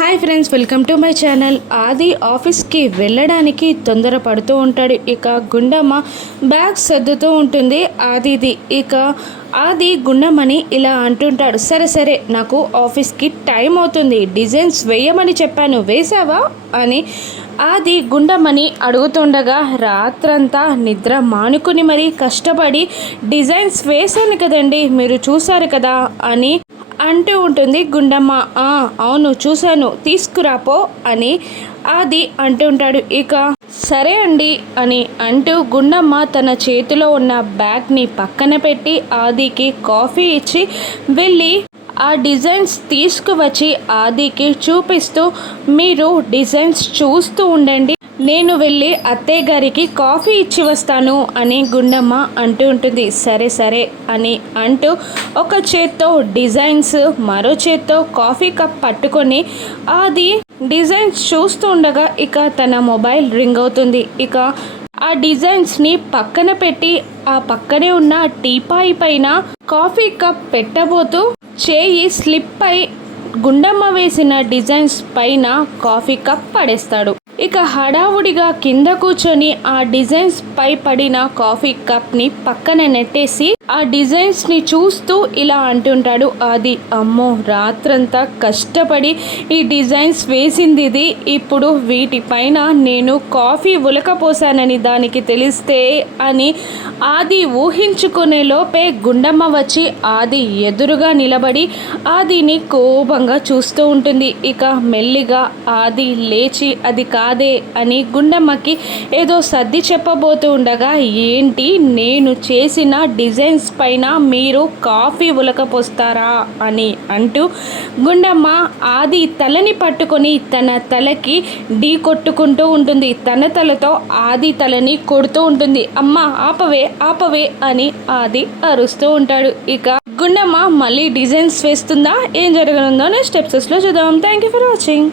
Hi friends, welcome to my channel. ఆది ఆఫీస్కి వెళ్ళడానికి తొందరపడుతూ ఉంటాడు. ఇక గుండమ్మ బ్యాగ్ సర్దుతూ ఉంటుంది ఆదిది. ఇక ఆది గుండమ్మని ఇలా అంటుంటాడు, సరే సరే నాకు ఆఫీస్కి టైం అవుతుంది, డిజైన్స్ వేయమని చెప్పాను, వేసావా అని ఆది గుండమ్మని అడుగుతుండగా, రాత్రంతా నిద్ర మానుకుని మరీ కష్టపడి డిజైన్స్ వేశాను కదండి, మీరు చూశారు కదా అని అంటూ ఉంటుంది గుండమ్మ. అవును చూశాను, తీసుకురాపో అని ఆది అంటుంటాడు. ఇక సరే అండి అని అంటూ గుండమ్మ తన చేతిలో ఉన్న బ్యాగ్ని పక్కన పెట్టి ఆదికి కాఫీ ఇచ్చి వెళ్ళి ఆ డిజైన్స్ తీసుకువచ్చి ఆదికి చూపిస్తూ, మీరు డిజైన్స్ చూస్తూ ఉండండి, నేను వెళ్ళి అత్తయ్య గారికి కాఫీ ఇచ్చి వస్తాను అని గుండమ్మ అంటూ ఉంటుంది. సరే సరే అని అంటూ ఒక చేత్తో డిజైన్స్, మరో చేత్తో కాఫీ కప్ పట్టుకొని అది డిజైన్స్ చూస్తూ ఉండగా ఇక తన మొబైల్ రింగ్ అవుతుంది. ఇక ఆ డిజైన్స్ని పక్కన పెట్టి ఆ పక్కనే ఉన్న టీపాయి పైన కాఫీ కప్ పెట్టబోతూ చేయి స్లిప్ అయి గుండమ్మ వేసిన డిజైన్స్ పైన కాఫీ కప్ పడేస్తాడు. ఇక హడావుడిగా కింద కూర్చొని ఆ డిజైన్స్ పై పడిన కాఫీ కప్ని పక్కన నెట్టేసి ఆ డిజైన్స్ని చూస్తూ ఇలా అంటుంటాడు ఆది, అమ్మో రాత్రంతా కష్టపడి ఈ డిజైన్స్ వేసింది ఇది, ఇప్పుడు వీటిపైన నేను కాఫీ ఉలకపోసానని దానికి తెలిస్తే అని ఆది ఊహించుకునే లోపే గుండమ్మ వచ్చి ఆది ఎదురుగా నిలబడి ఆదిని కోపంగా చూస్తూ ఉంటుంది. ఇక మెల్లిగా ఆది లేచి అది కాదే అని గుండమ్మకి ఏదో సర్ది చెప్పబోతూ ఉండగా, ఏంటి నేను చేసిన డిజైన్స్ పైన మీరు కాఫీ ఉలకపోస్తారా అని అంటూ గుండమ్మ ఆది తలని పట్టుకొని తన తలకి ఢీ కొట్టుకుంటూ ఉంటుంది. తన తలతో ఆది తలని కొడుతూ ఉంటుంది. అమ్మ ఆపవే ఆపవే అని ఆది అరుస్తూ ఉంటాడు. ఇక గుండమ్మ మళ్ళీ డిజైన్స్ వేస్తుందా, ఏం జరగనుందో నెక్స్ట్ ఎపిసోడ్స్లో చూద్దాం. Thank you for watching.